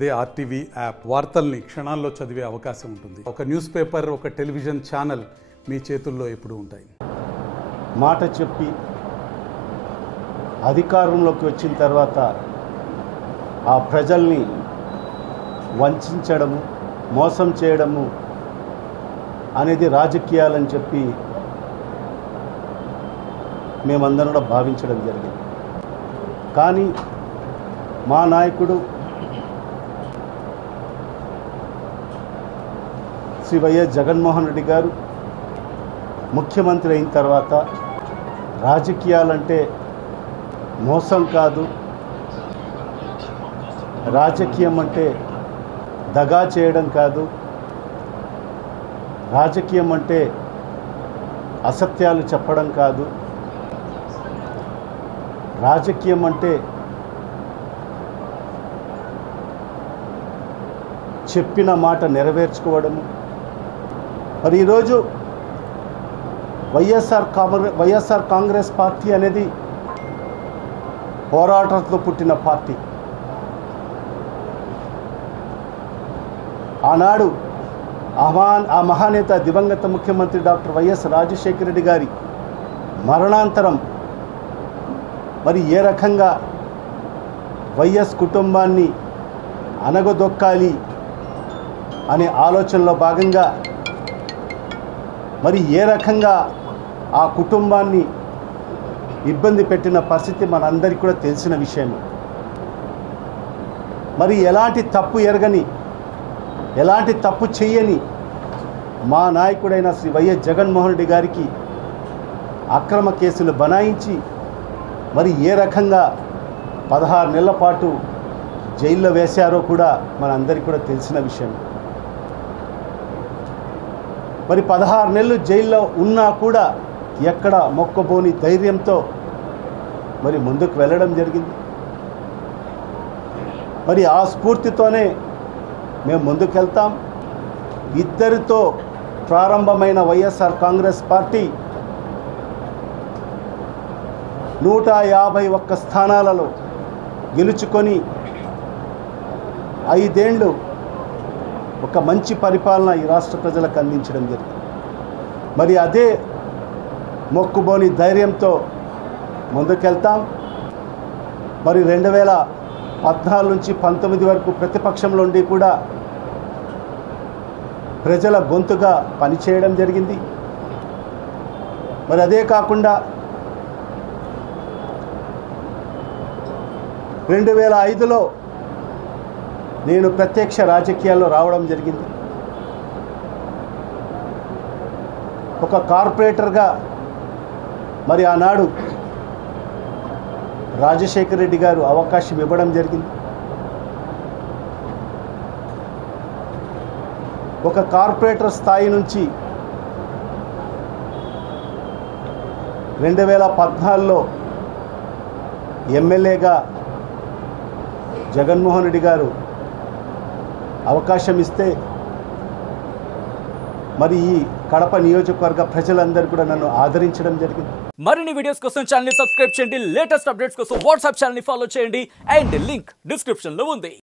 అదే RTV app వార్తల్ని క్షణాల్లో చదివే అవకాశం ఉంటుంది. ఒక న్యూస్ పేపర్, ఒక టెలివిజన్ ఛానల్ మీ చేతుల్లో ఎప్పుడూ ఉంటాయి. మాట చెప్పి అధికారంలోకి వచ్చిన తర్వాత ఆ ప్రజల్ని వంచడము, మోసం చేయడము అనేది రాజకీయాలని చెప్పి మేమందరం కూడా భావించడం జరిగింది. కానీ మా నాయకుడు శ్రీ వైఎస్ జగన్మోహన్ రెడ్డి గారు ముఖ్యమంత్రి అయిన తర్వాత రాజకీయాలంటే మోసం కాదు, రాజకీయం అంటే దగా చేయడం కాదు, రాజకీయం అంటే అసత్యాలు చెప్పడం కాదు, రాజకీయం అంటే చెప్పిన మాట నెరవేర్చుకోవడము. మరి ఈరోజు వైఎస్ఆర్ కాంగ్రెస్ పార్టీ అనేది పోరాటంతో పుట్టిన పార్టీ. ఆనాడు ఆ మహానేత దివంగత ముఖ్యమంత్రి డాక్టర్ వైఎస్ రాజశేఖర రెడ్డి గారి మరణాంతరం మరి ఏ రకంగా వైఎస్ కుటుంబాన్ని అనగదొక్కాలి అనే ఆలోచనలో భాగంగా మరి ఏ రకంగా ఆ కుటుంబాన్ని ఇబ్బంది పెట్టిన పరిస్థితి మనందరికీ కూడా తెలిసిన విషయమే. మరి ఎలాంటి తప్పు ఎరగని, ఎలాంటి తప్పు చేయని మా నాయకుడైన శ్రీ వైఎస్ జగన్మోహన్ రెడ్డి గారికి అక్రమ కేసులు బనాయించి మరి ఏ రకంగా 16 నెలల పాటు జైల్లో వేశారో కూడా మనందరికీ కూడా తెలిసిన విషయం. మరి 16 నెలలు జైల్లో ఉన్నా కూడా ఎక్కడ మొక్కబోని ధైర్యంతో మరి ముందుకు వెళ్ళడం జరిగింది. మరి ఆ స్ఫూర్తితోనే మేము ముందుకెళ్తాం. ఇద్దరితో ప్రారంభమైన వైఎస్ఆర్ కాంగ్రెస్ పార్టీ 151 స్థానాలలో గెలుచుకొని 5 ఏళ్ళు ఒక మంచి పరిపాలన ఈ రాష్ట్ర ప్రజలకు అందించడం జరిగింది. మరి అదే మొక్కుబోని ధైర్యంతో ముందుకెళ్తాం. మరి 2014 నుంచి 19 వరకు ప్రతిపక్షంలో ఉండి కూడా ప్రజల గొంతుగా పనిచేయడం జరిగింది. మరి అదే కాకుండా 2005లో నేను ప్రత్యక్ష రాజకీయాల్లో రావడం జరిగింది. ఒక కార్పొరేటర్గా మరి ఆనాడు రాజశేఖర రెడ్డి గారు అవకాశం ఇవ్వడం జరిగింది. ఒక కార్పొరేటర్ స్థాయి నుంచి 2014లో ఎమ్మెల్యేగా జగన్మోహన్ రెడ్డి గారు అవకాశం ఇస్తే మరి ఈ కడప నియోజకవర్గ ప్రజలందరూ కూడా నన్ను ఆదరించడం జరిగింది. మరిన్ని వీడియోస్ కోసం ఛానల్ ని సబ్స్క్రైబ్ చేయండి. లేటెస్ట్ అప్డేట్స్ కోసం వాట్సాప్ ఛానల్ ని ఫాలో చేయండి. అండ్ లింక్ డిస్క్రిప్షన్ లో ఉంది.